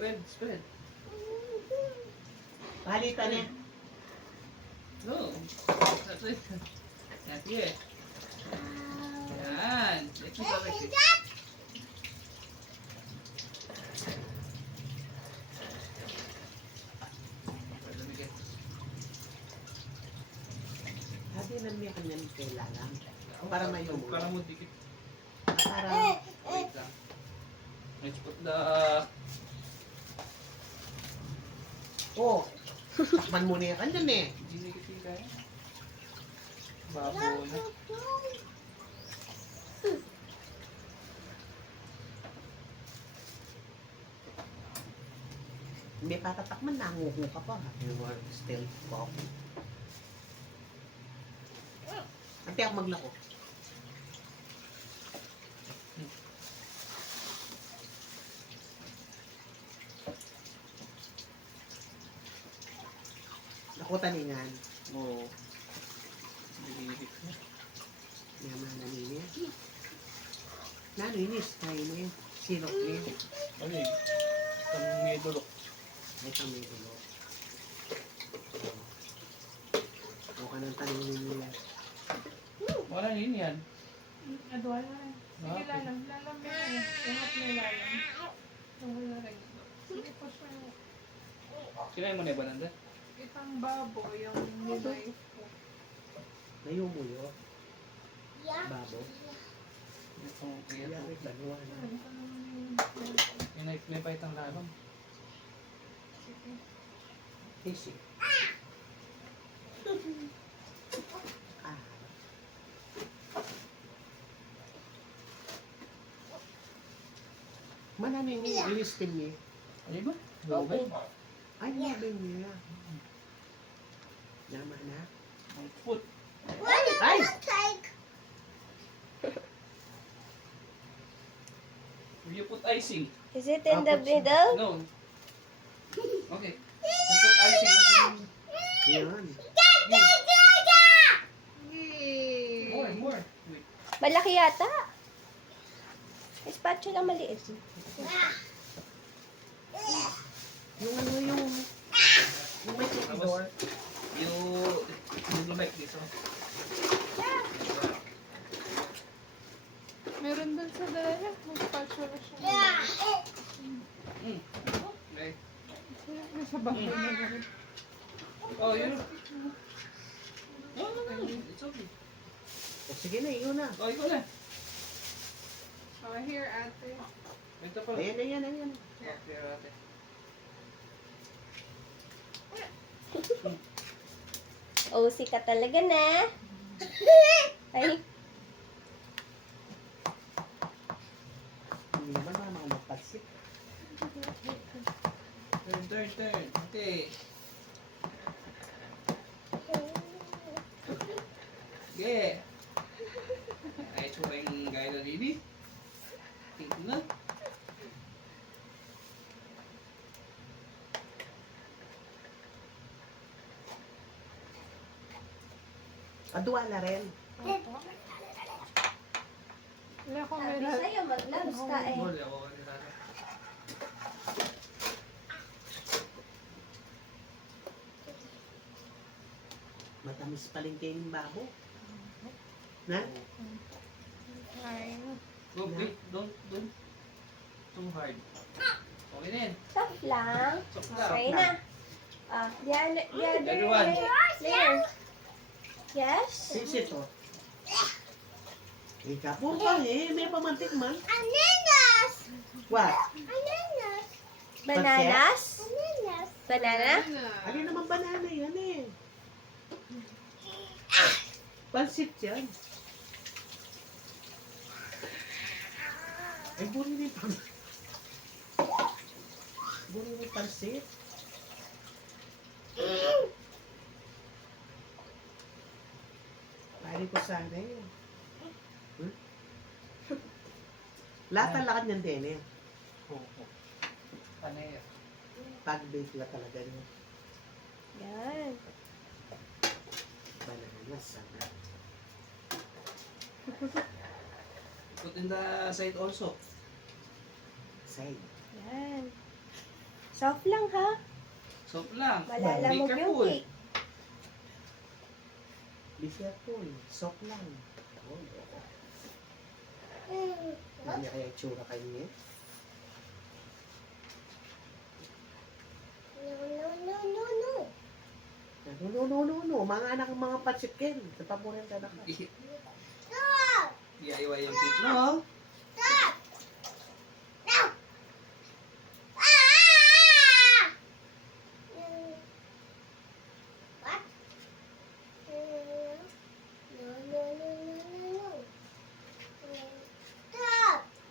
Spread. Palitan niya. No. That's it. Not yet. Yan. Let's keep it like this. Let me get this. Hadi na niya kanyang kailangan. Para mayroon. Para mo dikit. Para Wait lang. Let's put the... oh. Takpan mo na yan kanyan eh. Dinikit yung kaya. Babo na. Hindi pa tatakman, nanguho ka pa. You are still talking. Ante ako maglako. Nakutan niyan. Oo. Dinikit na. Yaman na niya. Naninis, kain mo yun. Sirop niya. Ano yun? Ang may dulok. May kami ulo. O ka ng tanongin nila. Wala rin yan. Adwala rin. Sige, lalam. Lalam mo na. Ingat mo lalam. Wala rin. Sige, push mo na. Kinain mo na ba nanda? Itang babo, yung nilay ko. Nayumuyo. Babo. Itong kaya Yari to. dalawa na. May paitang lalong. Easy. Ah. Manano yung ilistin niya? Ano ba? Lubay? Ay, nabing niya. Nama na. Ang foot. Ay! Will you put icing? Is it in the middle? No. Okay. You put icing. Yan. More. Wait. Malaki yata. Spatula maliit. Yung ano yung may door. You do like this, oh. Meron dun sa dala niya. May spatula siya. Okay. May sa babo na rin. Oh, you know. No. It's okay. O sige na, yun na. Oh, ikaw na. Oh, here, ate. Ito pala. Ayan. Okay, ate. OC ka talaga na. Ay, Hindi naman mga magpasip. Turn. Okay. Okay. Ay, tsura yung gaya na Lili. Tingnan na. Adwa na rin. Wala ko may sabi lahat. sa'yo, mag-gloves ka eh. Wala ako kanilala. Matamis pa rin kayo yung babo. Na? Ay, Go, wait. Don't. Too hard. Okay na yan. Stop lang. Stop lang. Okay na. The other Everyone. layer. Yes? Sisit o. Ika po pa eh. May pamantik man. What? Bananas? Banana? Alin naman banana yan eh. Pansit yan. Ay, buri rin pansit. Pari ko sana eh. Hmm? Lahat ang lakad niyan din eh. Oo. Panay. Pag-bake la talaga niya. Yan. Banana sana. Put in the side also. Side. Yan. Soft lang ha. Soft lang. Malalamog Be yung careful. cake. Be careful. Soft lang. Oh, oo. Ano niya kaya itsura kayo niya? No. Mga anak ng mga patsikin. Sa paborin ka na ka. DIY yung cake, no?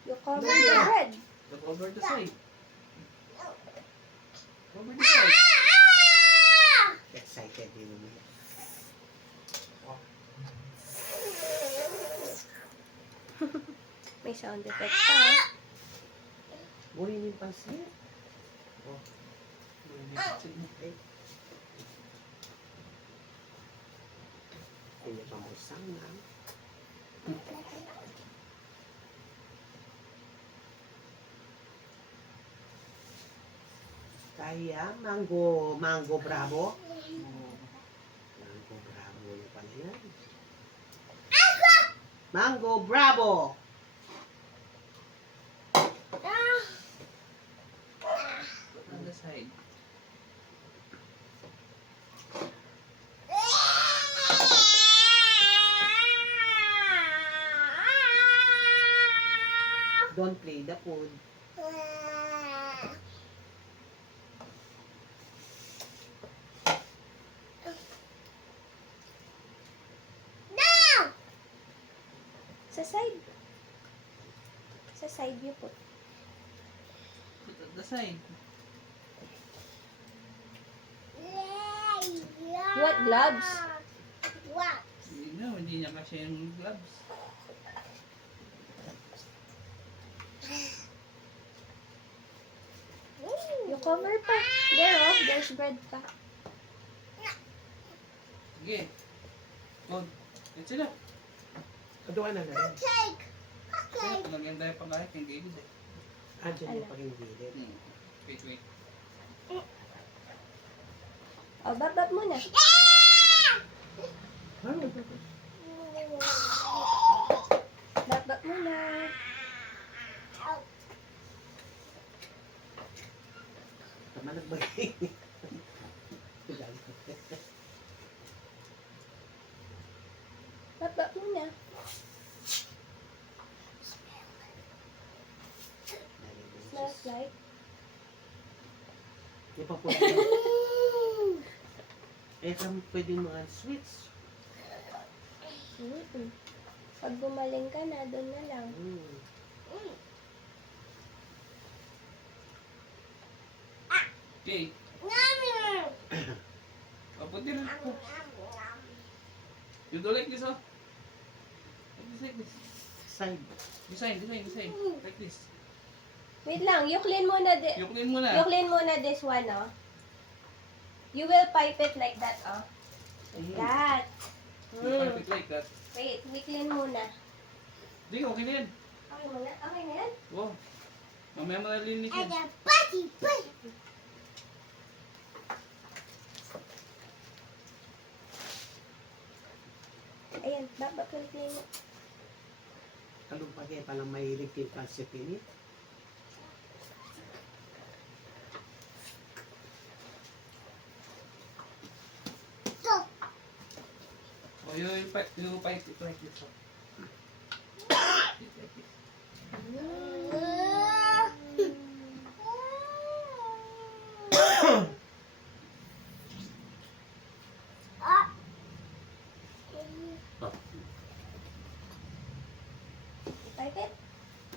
You cover the bread. Look over the side. Over the side. Excited din mo. May sound effect pa ha. Bunin mo yung pansit. Oh. Eh. Kaya pa mo sana. Kaya mango bravo. Mango bravo yung pala yan. Mango bravo. On the side. Don't play the food. Sa side. Sa side you put. Put on the side. You want gloves? Hindi niya kasi yung gloves. You cover pa. There oh, there's bread pa. Sige. Good. It's enough. Aduan na lang. Lagyan tayo pang kahit yung gilid eh. Diyan yung pag-ingredient. Wait. O, babab mo na. Babab mo na. Tama na ba? Babab mo na. Smells like. Di pa po. Eh, kami pwede mga sweets. Pag gumaling ka na, doon na lang. Okay. Put it in. You do like this, oh? Like this. Side. Design. Like this. Wait lang, you clean muna You clean mo You na. clean muna this one, oh. You will pipe it like that, oh. Like that. You pipe it like that. Wait, we clean muna. Di, okay na yan. Okay muna? Okay na yan? Wow. Mamaya malalinis yan. Ayan, babak lang clean mo. Anong pagay palang mahilig yung pancit ini? Oh, you pipe it like this, oh. Like this. Pipe it.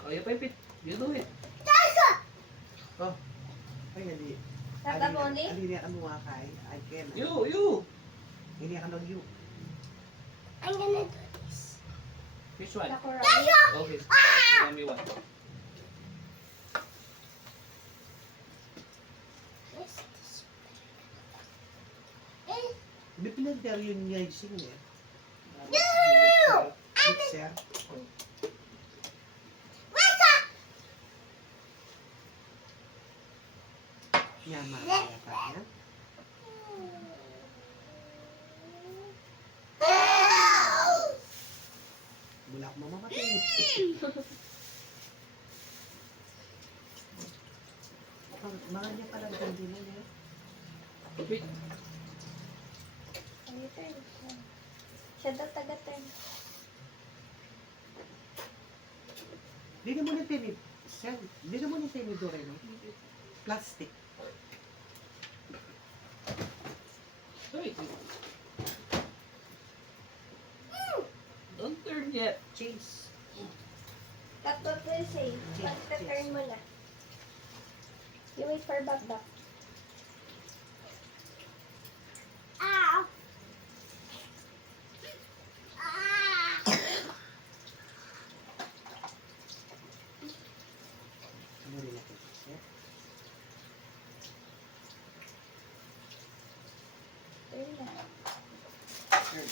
Oh, you pipe it. You do it. Ay, hindi. Babak only. Hindi niya ano kay. I can. You. Hindi niya kanong you. I'm gonna do this. Which one? Macaroni. Okay. Tell me one. Hindi pinagdar yun niya yung sing eh. No! Mixer. Yama kaya kanya. Bulak mo mamatay. Mga niya pala hindi na niya. Wait. Ano turn? Siya daw taga-turn. Di na muna tinid. Sen, di na muna tinidore, no? Plastic. Wait. Don't turn yet. Cheese. Cut what will say. Pag-turn mo na. You wait for Bagdak. Ano rin natin? Yeah. Turn na. Turn.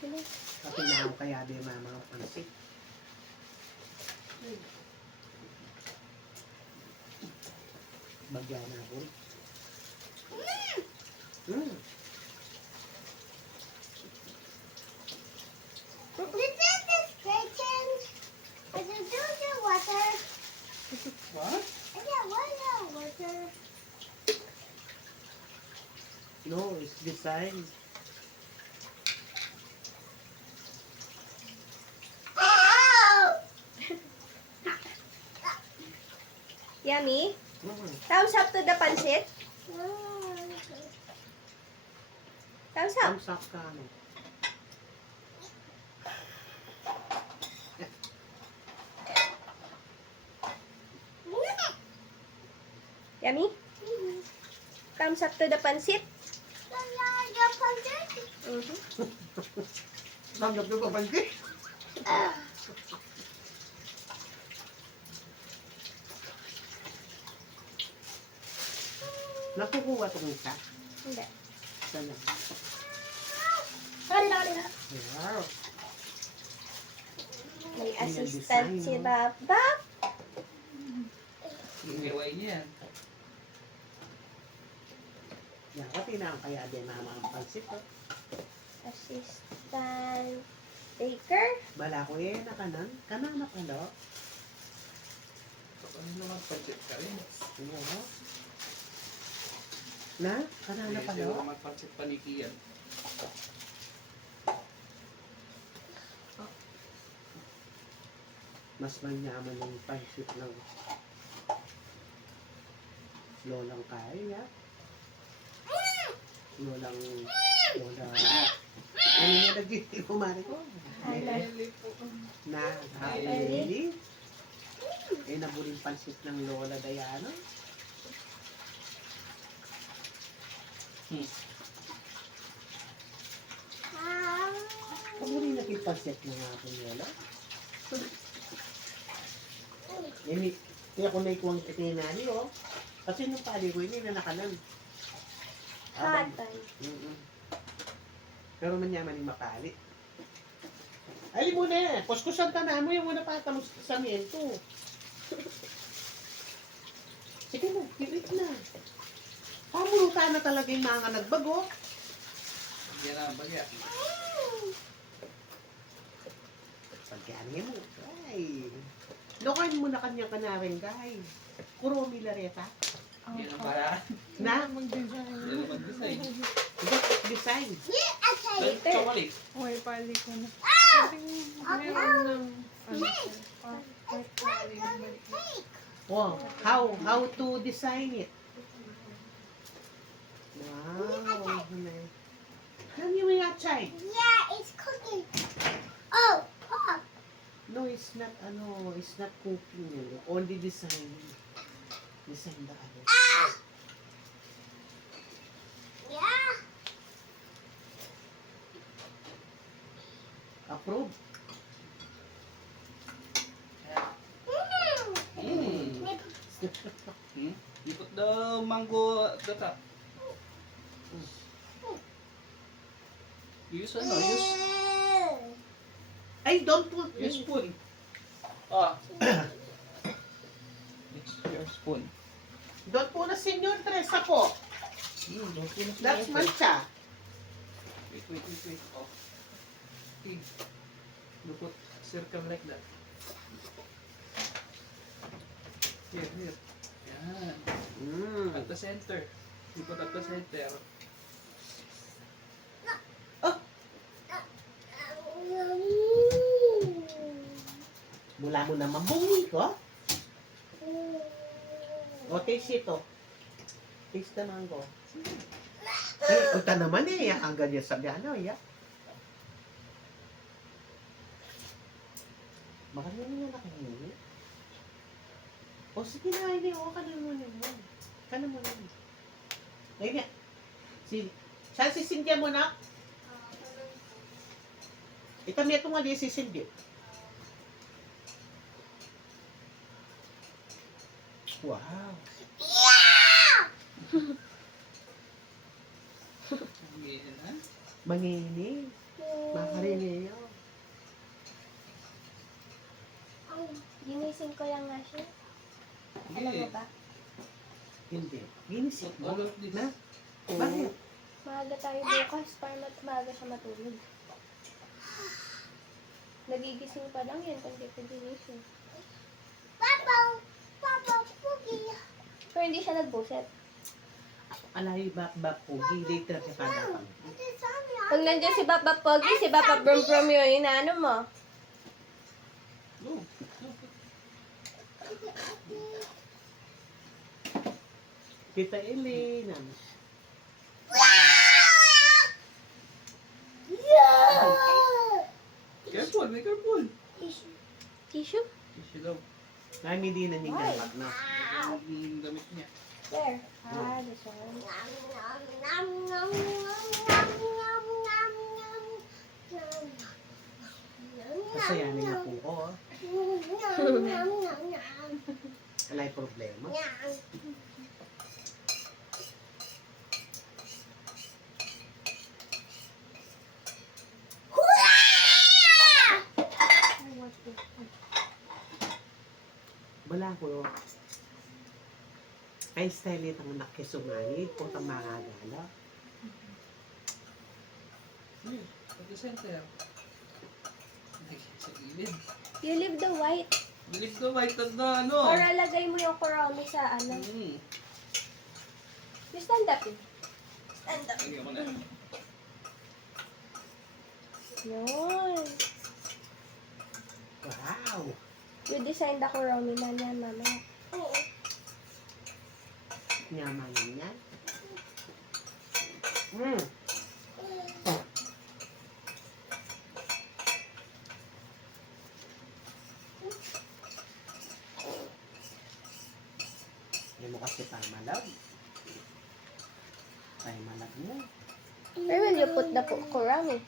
Bilis. Kapag na ako kaya di mga pansit. Bagyan na ako. Mm. What? No, it's design. Yummy? Mm. Thumbs up to the pancit? Thumbs up. Thumbs up ka, ano? Yummy? Thumbs up to the pancit? Mhm. Tanggap na ba pansit? Nakukuha itong isa. Hindi. Sana. Wow. May Yan, assistant design, si no? Babak. Giveaway niya yan. Yan, kasi na kaya din mama ang pansit. Oh. Assistant baker. Bala ko eh, nakanan. Kanan na pala. Ano naman pansit ka rin? Oo. Na? Kanan na Hindi pala. naman pansit paniki yan. Mas manyaman ng pansit ng lolang kaya. Lola. Ano nga naging kumari ko? Highlight po. Na, halili. Eh, nabuling pansit ng Lola Dayano. Nabuling naging pansit ng aking Lola. Ini, kaya ko na ikuwang kitinani, oh. Kasi nung pali ko, ini na nakanan. Hatay. Pero manyaman yung mapali. Ali mo na, kuskusan ka na mo yung muna patamos sa miento. Sige na, kirit na. Pamulutan na talaga yung mga nagbago. Yan na, bagya. Pagkani mo, ay. Lokain mo na kanya kanarin, guys. Kuro milareta. Yan ang para. Na? Mag-design. Yan ang mag-design. Design. Later. Chocolate. Okay, pali ko na. Meron ng ano, pali ng balik. Oh, how to design it? Wow. Can you make a chai? No, it's not it's not cooking yun. Only design. Design the ano. Approve. You put the mango at the top. Use ano? Use Ay, don't put Your spoon. Ah. It's your spoon. Don't put na Senyor Teresa po. Don't put it That's in mancha. Wait. Oh. Okay. You put circle like that. Here. Yan. At the center. You put at the center. Mula mo naman bungi ko. O, taste ito. Taste the mango. Uta naman eh. Ang ganyan sabi. Ano, ya? Baka naman na nakahingi. O, sige na, hindi. O, kanan mo naman. Kanan mo naman. Ngayon nga. Siya si Cynthia mo na. Itami ito nga di si Cynthia. Wow. Ganyan ha? Manginig. Makarinig yun. Ginising ko lang nga siya. Alam mo ba? Hindi. Ginisip mo. All of this. Na? Bakit? Maaga tayo bukas para maaga siya matulog. Nagigising pa lang yan kung di ko ginising. Pero hindi siya nagbuset. Alay bak pogi. Later ka kada pang. Pag nandiyan si Papa Pogi, si Papa Brum Brum yun, inaano mo. No. Kita Elena. Careful, be careful. Tissue? Tissue daw. Nami din na hinggan na. Yung damit niya. There. This one. Kasayanin na po ko. Alay problema. I want this. Wala ko. Ay style itang nakisumangit. Kung itang makagala. Here, at the center. Ay, sa gilid. You leave the white. Bilis ko, may tanda, ano? Or lagay mo yung kurami sa ano. You stand up eh. Stand up. Lagyan ko na. Yun. Wow! You design the kurami na niyan, mama. Nyamanin yan. Hindi mo kasi tayo malag. Tayo malag mo. Where will you put the kurami?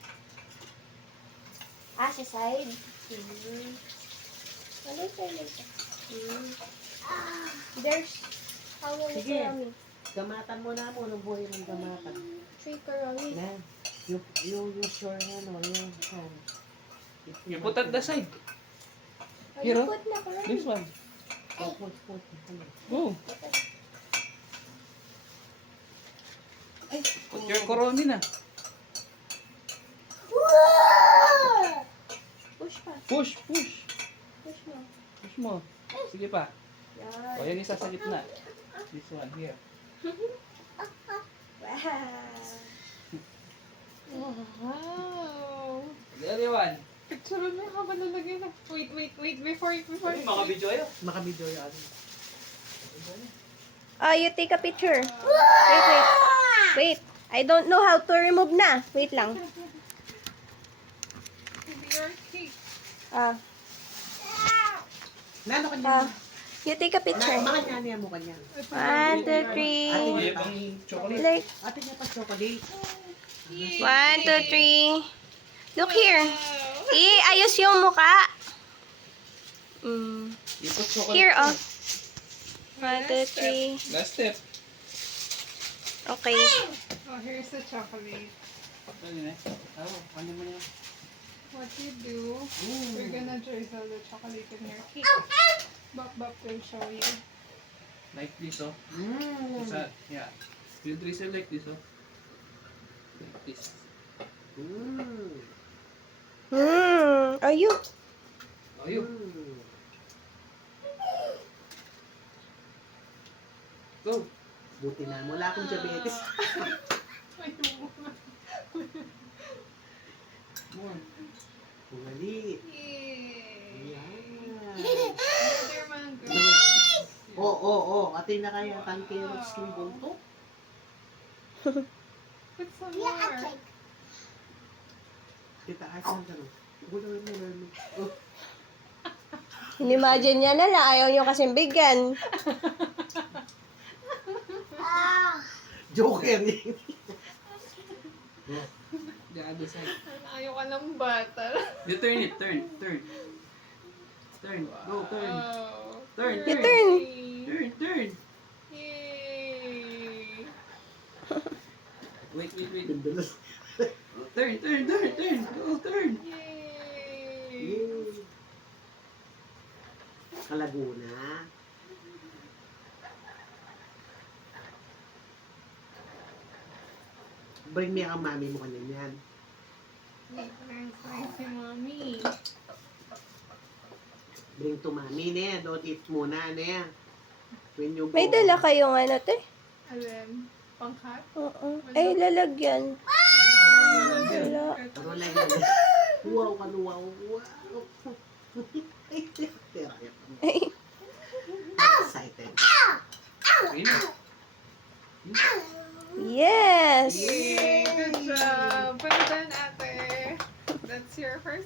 Sa side. Ano yung side ito? There's how many Sige. kurami? Gamatan mo na mo. Nung buhay ng gamatan. 3 kurami. Na. Yung sure na no. Yung hand. You put at the side. Oh, Here, you oh. put na kurami. This one. Put. Go. Put your corona na. Push pa. Push. Push mo. Push mo. Sige pa. Yan. O, yan isa sa gitna. This one, here. Wow. The other one. Picture na habang nalagay na. Wait. Before. Makabidyo kayo. Makabidyo yan. You take a picture. Wait. I don't know how to remove na. Wait lang. Your cake. Nano kanya? You take a picture. Mga niya mo kanya. 1, 2, 3. Hindi pang chocolate. Like, Ate niya pa chocolate. 1, 2, 3. Look here. Ayos yung muka. You put chocolate. Here, oh. 1, 2, 3. Last step. Okay. Oh, here's the chocolate. Ano na? Ano mo na? what you do, we're gonna drizzle the chocolate in your cake. Bop will show you. Like this, oh. Mm. Yeah. You drizzle like this, oh. Like this. Are you? Oh, you. Go. Buti na, wala akong diabetes. Ayun. Come on. Mali. Yay! Yan. Another mango. Oo. Atin na kaya ang carrots ng bunto. Put some more. Kita ay saan ka no? Wala. Oh. Inimagine niya na lang. Ayaw niyo kasing bigyan. Joker ni. The other side. Ayaw ka ng bata. You turn it. Turn. Go, turn. Wow. Turn. Turn. Turn. Yay! Wait. Pindulas. Oh, turn. Go, turn. Yay! Kalaguna. Bring me ang mami mo kanina yan. Nice si mommy. Bring to mami ne. Don't eat muna ne. When you go. May dala kayong ano, te? Alin? Pangkat? Oo. Ay, lalagyan. Wala. Pero lang yan. Wow ka wow. Excited. Yes! Yay! Good job! Well done, ate. That's your first